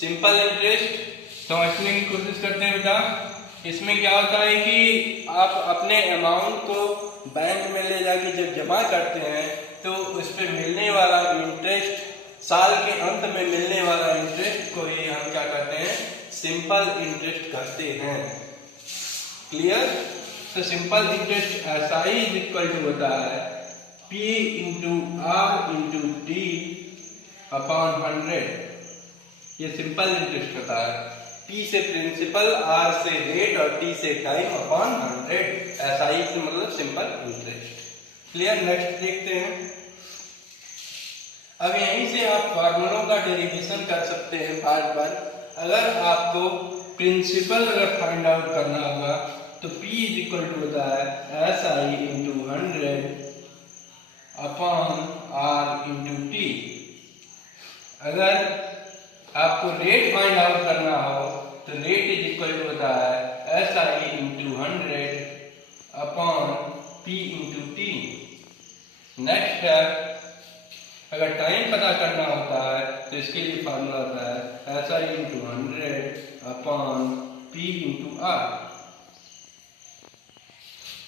Simple interest समझने की कोशिश करते हैं बेटा। इसमें क्या होता है कि आप अपने अमाउंट को बैंक में ले जाके जब जमा करते हैं तो उस पर मिलने वाला इंटरेस्ट, साल के अंत में मिलने वाला इंटरेस्ट को ही हम क्या कहते हैं, सिंपल इंटरेस्ट कहते हैं। क्लियर? तो simple interest SI is equal to होता है P into R into T upon 100। ये सिंपल इंटरेस्ट होता है। P से प्रिंसिपल, R से रेट और T से टाइम अपॉन 100। SI से मतलब सिंपल इंटरेस्ट। क्लियर? नेक्स्ट देखते हैं। अब यहीं से आप फार्मूलों का डेरिवेशन कर सकते हैं बार बार। अगर आपको प्रिंसिपल अगर फाइंड आउट करना होगा तो P इज इक्वल टू होता है SI into 100 upon R into T। अगर आपको रेट फाइंड आउट करना हो तो रेट इज इक्वल टू होता है SI into 100 upon P into T। Next है, अगर टाइम पता करना होता है तो इसके लिए फार्मूला होता है SI into 100 upon P into R।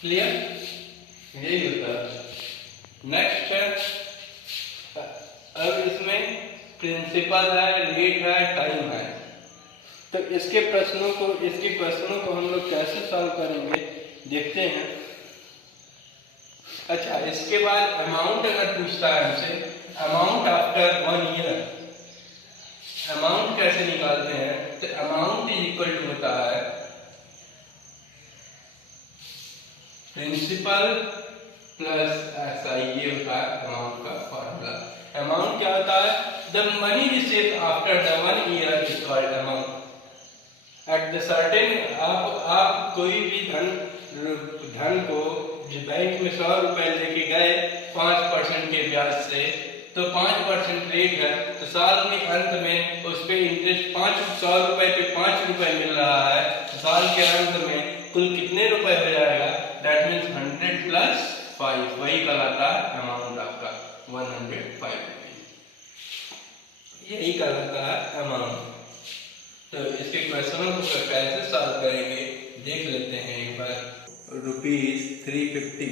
Clear? यही होता है। नेक्स्ट है, अब इसमें प्रिंसिपल है, रेट है, टाइम है, तो इसके प्रश्नों को हम लोग कैसे सॉल्व करेंगे देखते हैं। अच्छा, इसके बाद अमाउंट अगर पूछता है हमसे, अमाउंट आफ्टर 1 ईयर, अमाउंट कैसे निकालते हैं? तो अमाउंट इज इक्वल टू होता है प्रिंसिपल प्लस SI। ये होता है अमाउंट का फॉर्मूला। अमाउंट क्या होता है? The money received after the 1 year is called amount. At the certain, आप कोई भी धन को बैंक में 100 रुपए लेके गए 5% के ब्याज से, तो 5% रेट है, तो साल में अंत में उस पे इंटरेस्ट 100 रुपए पे 5 रुपए मिल रहा है, तो साल के अंत में कुल कितने रुपए हो जाएगा? दैट मीन्स 100 प्लस 5, वही कहलाता है अमाउंट आपका 105 रुपीज। यही कहलाता है अमाउंट। तो इसके क्वेश्चनों को कैसे सॉल्व करेंगे देख लेते हैं एक बार। ₹350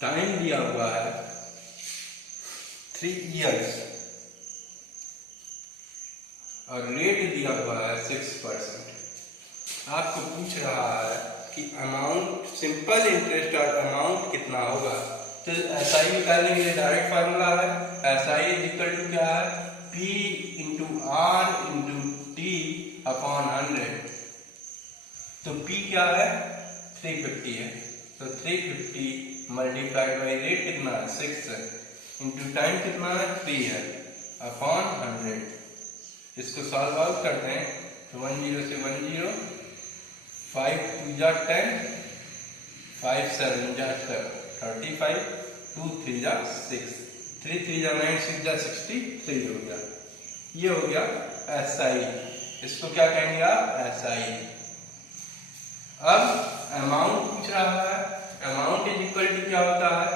टाइम दिया हुआ है 3 इयर्स और रेट दिया हुआ है 6%। आपको पूछ रहा है कि अमाउंट, सिंपल इंटरेस्ट और अमाउंट कितना होगा। तो SI निकालने के लिए डायरेक्ट फार्मूला है, SI इज इक्वल टू क्या है? P into R into T upon 100। तो P क्या है? 350 है, तो 350 मल्टीप्लाइड बाई रेट कितना है? 6 है, इंटू टाइम कितना है? 3 है, अपॉन 100। इसको सॉल्व आउट करते हैं तो 10 से 10, 5 2 जा 10, 5 7 जा 35, 2 3 जा 6, 3 3 जा 9, 6 जा 63 हो गया। ये हो गया SI। इसको क्या कहेंगे आप? SI। अब अमाउंट पूछ रहा है, अमाउंट इज इक्वल टू क्या होता है?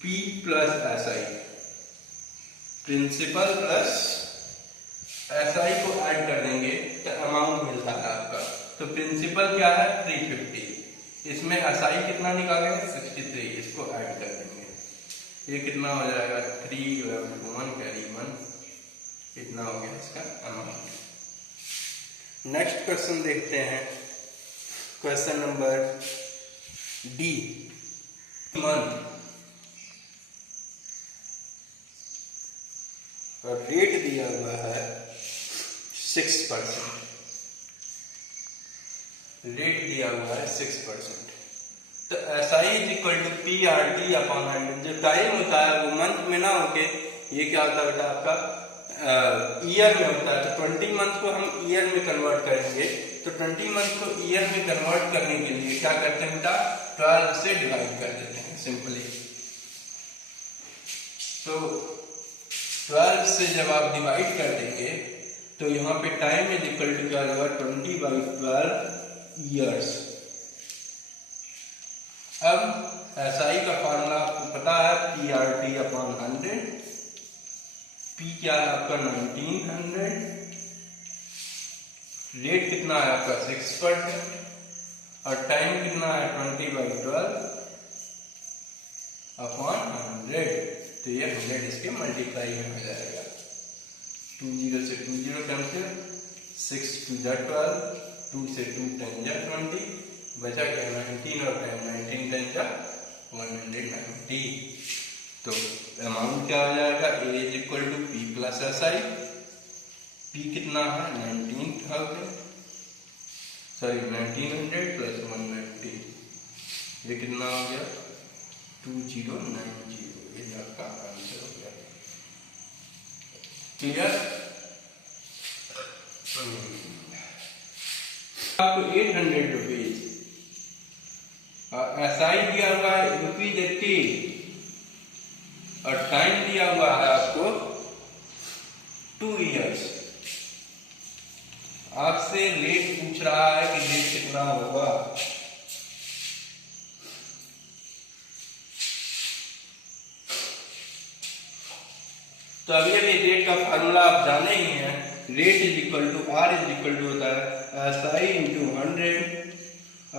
P plus SI, principal plus SI को ऐड कर देंगे तो अमाउंट मिलता है आपका। तो प्रिंसिपल क्या है? 350, इसमें SI कितना निकालेंगे? 63, इसको ऐड कर देंगे। ये कितना हो जाएगा? 3 1 कैरी 1, इतना हो गया इसका अमाउंट। नेक्स्ट क्वेश्चन देखते हैं, क्वेश्चन नंबर D। मंथ और रेट दिया हुआ है 6%, रेट दिया हुआ है 6%। तो SI is equal to PRT upon 100। जो टाइम होता है वो मंथ में ना होके ये क्या होता है बेटा आपका ईयर में होता है। तो 20 मंथ को हम ईयर में कन्वर्ट करेंगे, तो 20 मंथ को ईयर में कन्वर्ट करने के लिए क्या करते हैं बेटा? 12 से डिवाइड कर देते हैं सिंपली। तो 12 से जब आप डिवाइड कर देंगे तो यहाँ पे टाइम इज इक्वल टू क्या होगा? 20/12 ईयर्स। अब SI का फार्मूला आपको पता है PRT अपॉन 100। पी क्या है आपका 1900, रेट कितना है आपका 6% और टाइम कितना है 20/12 अपॉन 100। तो ये 100 इसके मल्टीप्लाई में हो जाएगा। 20 से 20 कैंसिल, 6 2 जा 12, 2 से 2 10 जा 20, बचा क्या 19 और 10, 19 10 जा 190। तो अमाउंट क्या हो जाएगा, A is equal to P plus S I. P कितना है 1900 प्लस 190, ये कितना हो गया 2090। ये आपका आंसर हो गया। क्लियर? आपको 800 रुपीज एस आई दिया हुआ है ₹80 और टाइम दिया हुआ है आपको 2 इयर्स। आपसे रेट पूछ रहा है कि रेट कितना होगा। तो अभी अभी रेट का फार्मूला आप जाने ही हैं। Rate is equal to R is equal to होता है S I into 100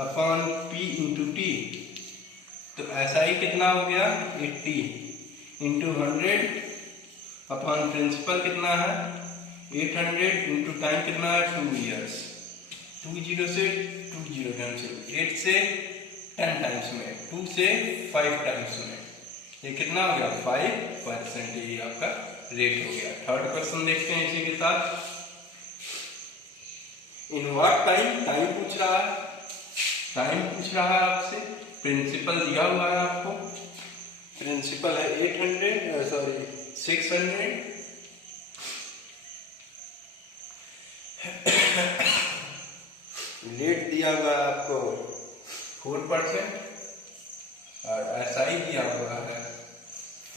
upon P into T. तो एस आई कितना हो गया 80 इंटू 100 अपॉन प्रिंसिपल कितना है 800 इंटू टाइम कितना है 2 इयर्स। 20 से 20 कैंसिल, 8 से 10 टाइम्स में, 2 से 5 टाइम्स में, ये कितना हो गया 5%। ये आपका रेट हो गया। थर्ड क्वेश्चन देखते हैं इसी के साथ। इन व्हाट टाइम, टाइम पूछ रहा है, टाइम पूछ रहा है आपसे। प्रिंसिपल दिया हुआ है आपको, प्रिंसिपल है 600। रेट दिया हुआ है आपको 4% और एस आई दिया हुआ है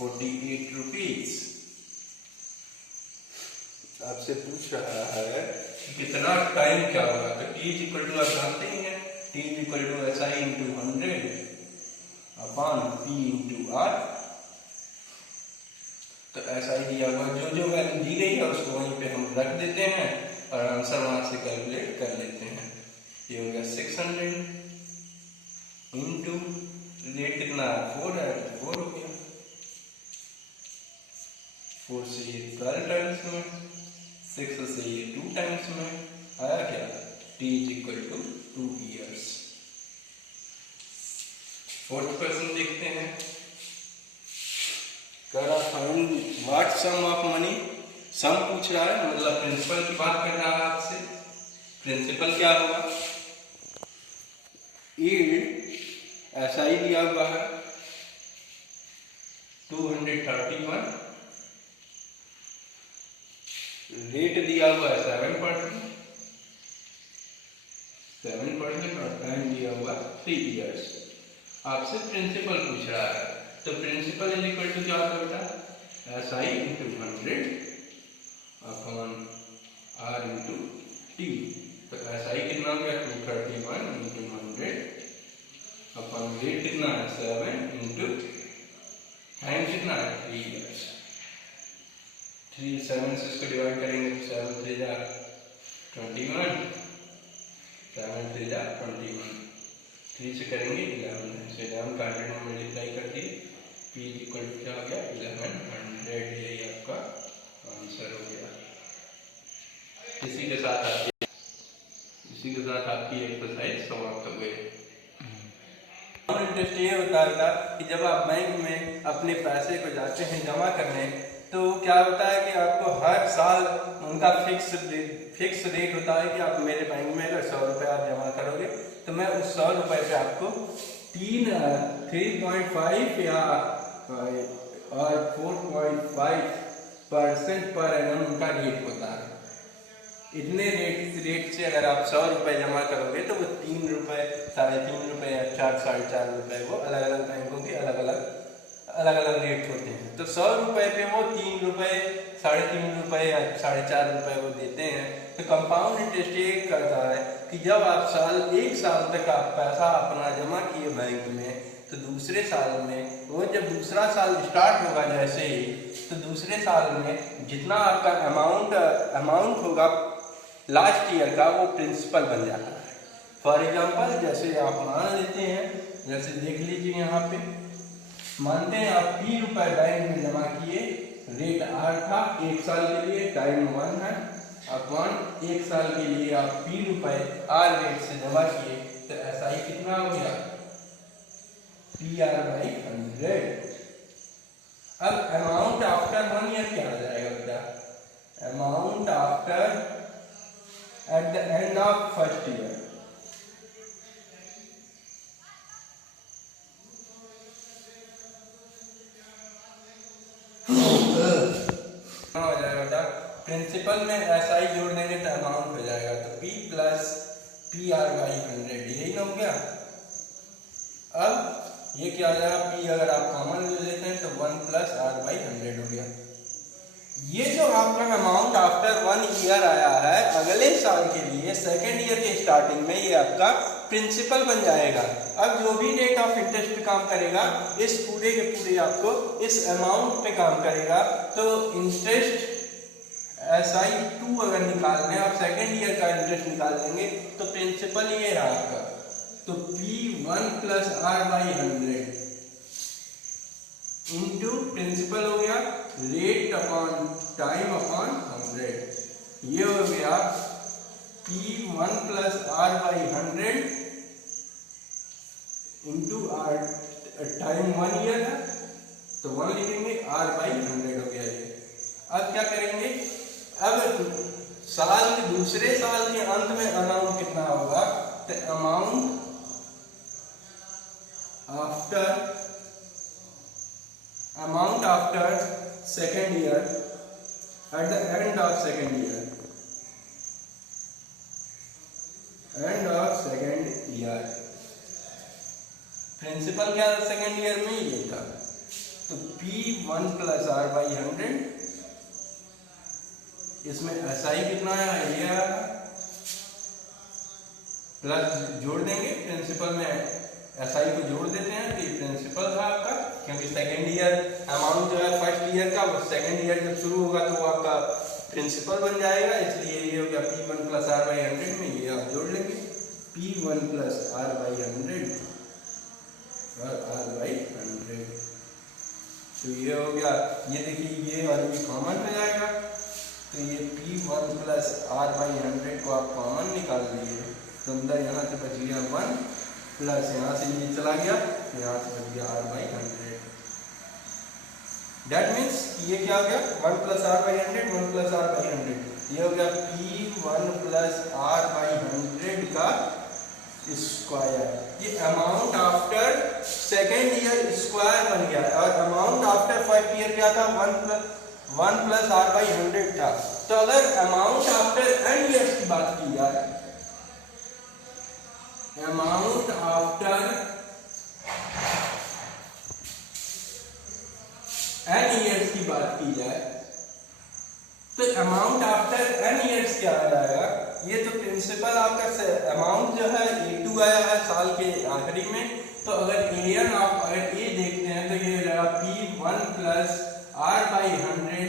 48 रुपीज। आपसे पूछ रहा है कितना टाइम क्या होगा। तो टी इज इक्वल टू आप जानते ही हैं, T is equal to S I into 100 upon P into R. तो एस आई दिया हुआ, जो वैल्यू दी गई है उसको वहीं पे हम रख देते हैं और आंसर वहां से कैलकुलेट कर लेते हैं। ये हो गया 600 इंटू रेट कितना 4 है, 4 हो गया। 4 से ये 12 टाइम्स में, 6 से ये 2 टाइम्स में आया क्या t is equal to 2 years. Fourth question देखते हैं। करा find what sum of money. Sum पूछ रहा है, मतलब प्रिंसिपल की बात कर रहा है आपसे। प्रिंसिपल क्या होगा, एस आई दिया हुआ है 231, रेट दिया हुआ है 7% और टाइम दिया हुआ 3 इयर्स। आपसे प्रिंसिपल पूछ रहा है, तो प्रिंसिपल इज इक्वल टू क्या होता है S I into 100 upon R into T. तो एस आई कितना हो गया 231 इंटू 100 अपॉन रेट कितना है 7 इंटू टाइम कितना है 3 इयर्स। 7 से इसको डिवाइड करेंगे तो 7 3 जा 21, 7 3 जा 21, 3 से करेंगे 11 से 11 का 100 में मल्टीप्लाई कर दिए। पी इक्वल टू क्या हो गया 1100। यही आपका आंसर हो गया। इसी के साथ आपकी एक्सरसाइज समाप्त हो गई। इंटरेस्ट ये होता था कि जब आप बैंक में अपने पैसे को जाते हैं जमा करने, तो क्या होता है कि आपको हर साल उनका फिक्स रेट होता है कि आप मेरे बैंक में अगर 100 रुपये आप जमा करोगे तो मैं उस 100 रुपये पे आपको 3.5 या और 4.5% पर एनम उनका रेट होता है। इतने रेट से अगर आप 100 रुपये जमा करोगे तो वो 3 रुपये, 3.5 रुपये या 4, 4.5 रुपये, वो अलग अलग बैंकों के अलग अलग रेट होते हैं। तो 100 रुपये पे वो 3 रुपये, 3.5 रुपये या 4.5 रुपये वो देते हैं। तो कंपाउंड इंटरेस्ट ये करता है कि जब आप 1 साल तक आप पैसा अपना जमा किए बैंक में, तो दूसरे साल में वो जब दूसरा साल स्टार्ट होगा जैसे ही, तो दूसरे साल में जितना आपका अमाउंट होगा लास्ट ईयर का वो प्रिंसिपल बन जाता है। फॉर एग्जांपल जैसे आप मान लेते हैं, जैसे देख लीजिए यहाँ पे मानते हैं आप P रुपए बैंक में जमा किए, रेट R था, 1 साल के लिए, टाइम 1 है, अपॉन 1 साल के लिए आप P रुपए R रेट से जमा किए, तो SI कितना हो गया PR/100। अब अमाउंट आफ्टर 1 ईयर क्या हो जाएगा बेटा, amount after eight the end of first year, हो जाएगा बेटा प्रिंसिपल में SI जोड़ देंगे तो अमाउंट हो जाएगा, तो P प्लस PR/100 यही ना हो गया। अब ये क्या हो जाएगा, P अगर आप कॉमन ले लेते हैं तो 1 प्लस R/100 हो गया। ये जो आपका अमाउंट आफ्टर 1 ईयर आया है, अगले साल के लिए सेकेंड ईयर के स्टार्टिंग में ये आपका प्रिंसिपल बन जाएगा। अब जो भी रेट ऑफ इंटरेस्ट पे काम करेगा, इस पूरे के पूरे आपको इस अमाउंट पे काम करेगा। तो इंटरेस्ट SI2 अगर निकाल लें, आप सेकेंड ईयर का इंटरेस्ट निकाल लेंगे तो प्रिंसिपल ये है आपका, तो P1 plus R/100 into principal हो गया रेट अपॉन टाइम अपॉन 100, ये हो गया P1 plus R/100 into time 1 year है तो 1 लिखेंगे, R/100 हो गया ये। अब क्या करेंगे, अब साल के दूसरे साल के अंत में अमाउंट कितना होगा, तो amount after second year at the end of second year, principal क्या था सेकेंड ईयर में ये था, तो P1 प्लस R/100, इसमें SI कितना है ये आया, प्लस जोड़ देंगे प्रिंसिपल में SI को जोड़ देते हैं तो ये प्रिंसिपल था आपका, क्योंकि सेकेंड ईयर अमाउंट जो है फर्स्ट ईयर का, वो सेकेंड ईयर जब शुरू होगा तो वो आपका प्रिंसिपल बन जाएगा, इसलिए ये हो गया P1 प्लस R/100 में ये आप जोड़ लेंगे, P1 प्लस R/100 और R/100, तो ये हो गया। ये देखिए ये और ये कॉमन हो जाएगा, तो ये P1 प्लस R/100 को आप कॉमन निकाल दिए तो अंदर यहाँ से बच गया 1 प्लस यहाँ से ये चला गया, यहाँ से बच गया R/100। दैट मीन्स ये क्या हो गया, 1 प्लस R/100, 1 प्लस R/100, ये हो गया P1 प्लस R/100 का स्क्वायर। ये amount after second year square बन गया, और अमाउंट आफ्टर फर्स्ट ईयर क्या था, 1 प्लस R/100 था। तो अगर अमाउंट आफ्टर n ईयर्स की बात की जाए, अमाउंट आफ्टर n ईयर्स की बात की जाए, तो अमाउंट आफ्टर n ईयर्स क्या आ जाएगा, ये तो प्रिंसिपल आपका अमाउंट जो है A2 आया है साल के आखिरी में, तो अगर AN आप अगर A देखते हैं तो ये हो जाएगा P1 प्लस R/100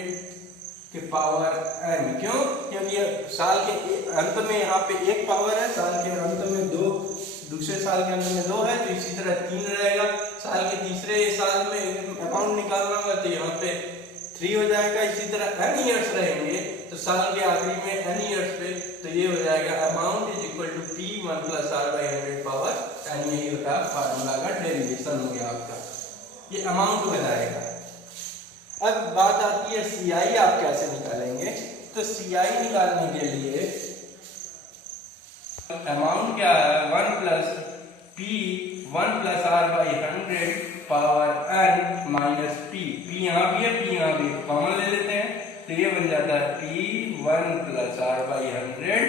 के पावर n, क्यों, क्योंकि साल के अंत में यहाँ पे एक पावर है, साल के अंत में 2, दूसरे साल के अंत में 2 है, तो इसी तरह 3 रहेगा। साल के तीसरे साल में अमाउंट निकालना होगा तो यहाँ पे 3 हो जाएगा। इसी तरह n ईयर्स रहेंगे तो साल के आखिरी में n ईयर्स पे, तो ये हो जाएगा amount is equal to P1 plus R/100 power n, यही होता है फार्मूला का डेरिवेशन हो गया आपका, ये अमाउंट हो जाएगा। अब बात आती है CI आप कैसे निकालेंगे, तो CI निकालने के लिए अमाउंट क्या है, 1 plus P1 plus R/100 power n minus P यहाँ भी है, P यहाँ भी, कॉमन ले लेते हैं तो ये बन जाता है P1 plus R/100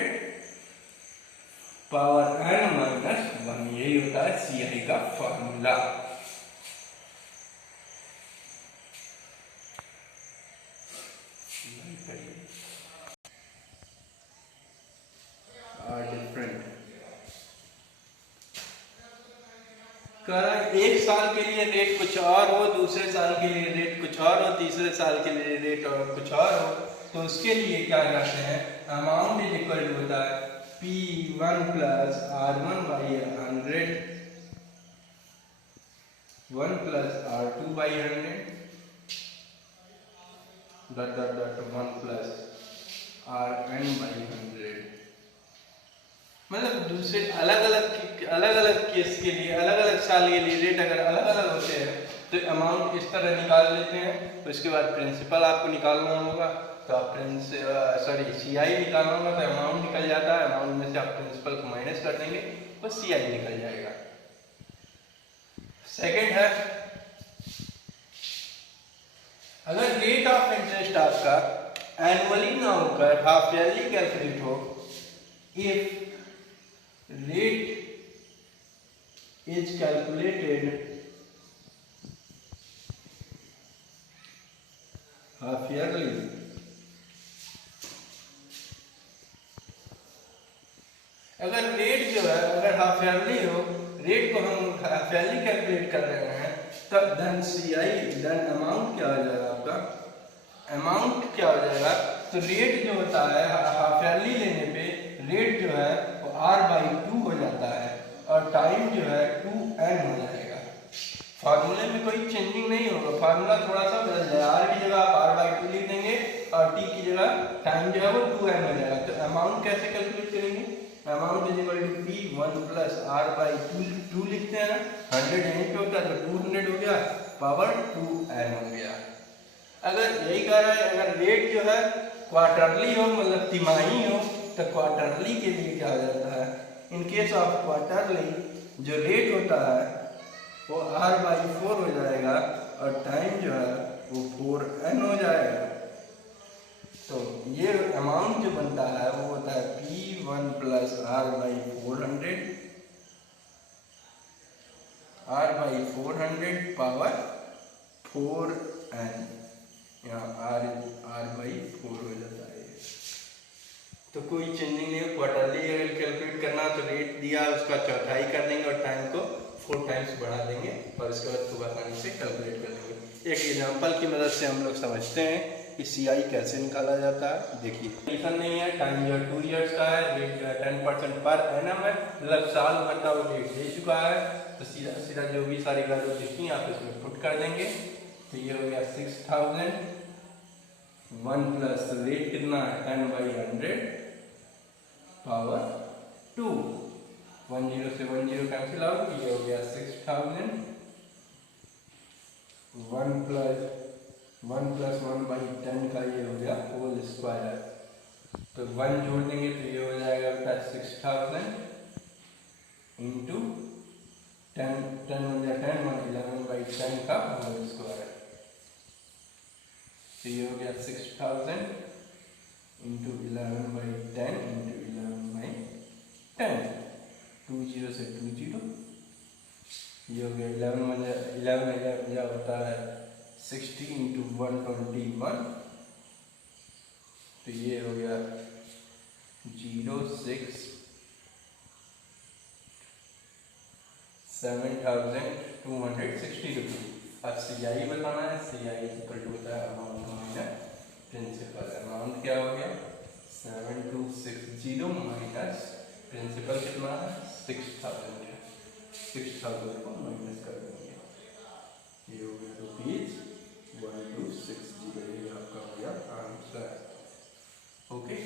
power n minus 1, यही होता है CI का फॉर्मूला। कह रहा है एक साल के लिए रेट कुछ और हो, दूसरे साल के लिए रेट कुछ और हो, तीसरे साल के लिए रेट और कुछ और हो, तो उसके लिए क्या करते हैं, अमाउंट इज इक्वल टू होता है P1 plus R1 by 100 1 plus R2 by 100 dot dot dot 1 plus Rn by 100। मतलब दूसरे अलग अलग केस के लिए, अलग अलग साल के लिए रेट अगर अलग अलग होते हैं तो अमाउंट इस तरह निकाल लेते हैं। तो इसके बाद प्रिंसिपल आपको निकालना होगा, तो आप CI निकालना होगा, तो अमाउंट निकल जाता है, अमाउंट में से आप प्रिंसिपल को माइनस कर देंगे तो CI निकल जाएगा। सेकेंड है, अगर रेट ऑफ इंटरेस्ट आपका एनुअली ना होकर हाफ ईयरली कैलकुलेट हो, if rate is calculated half yearly, अगर रेट जो है अगर हाफ ईयरली हो, रेट को हम हाफ ईयरली कैलकुलेट कर रहे हैं, तब धन CI धन अमाउंट क्या हो जाएगा आपका, अमाउंट क्या हो जाएगा, तो रेट जो होता है हाफ ईयरली लेने पे रेट जो है R/2 हो जाता है और टाइम जो है 2n हो जाएगा। फार्मूले में कोई चेंजिंग नहीं होगा, फार्मूला थोड़ा सा बदल जाएगा, R की जगह आप R/2 लिख देंगे और T की जगह टाइम जो है वो 2n हो जाएगा। तो अमाउंट कैसे कैलकुलेट करेंगे, amount is equal to P1 plus R/2 लिखते हैं ना, 100 यहीं पे होता है तो 200 हो गया, पावर 2n हो गया। अगर यही कह रहा है अगर रेट जो है क्वार्टरली हो, मतलब तिमाही हो, तो क्वार्टरली के लिए क्या हो जाता है, इन केस ऑफ क्वार्टरली जो रेट होता है वो R/4 हो जाएगा और टाइम जो है वो 4n हो जाएगा। तो ये अमाउंट जो बनता है वो होता है P1 plus R/400 power 4n, यहाँ R/4 हो जाता है। तो कोई चेंजिंग नहीं है, क्वार्टरली अगर कैलकुलेट करना तो रेट दिया उसका चौथाई कर देंगे और टाइम को 4 टाइम्स बढ़ा देंगे और इसके बाद खूब आसानी से कैलकुलेट कर देंगे। एक एग्जांपल की मदद से हम लोग समझते हैं कि CI कैसे निकाला जाता है। देखिए, टेंशन नहीं है, टाइम जो 2 इयर्स का है, रेट 10% पर एनम है, मतलब साल भर का वो रेट दे चुका है, तो सीधा सीधा जो भी सारी वैल्यू देखी आप इसमें पुट कर देंगे। तो ये हो गया 6000, 1 प्लस रेट कितना है 10/100 पावर 2, 10 से 10 कैंसिल आउट, ये हो गया 6000, 1 प्लस 1/10 का ये हो गया होल स्क्वायर, तो 1 जोड़ देंगे तो ये हो जाएगा 6000 इंटू 10 हो गया 10, 11/10 का होल स्क्वायर, तो ये हो गया 6000 इंटू 11/10 इंटू 11/10, 20 से 20, ये हो गया 11 होता है 60 इंटू 121, तो ये हो गया 06,7260 रुपये। अब CI बताना है, CI इक्वल टू होता है अमाउंट माइनस प्रिंसिपल। अमाउंट क्या हो गया 7260 माइनस प्रिंसिपल कितना है 6000 है, 6000 को माइनस कर देंगे, ये हो गया ₹1260, ये आपका हो गया आंसर। ओके।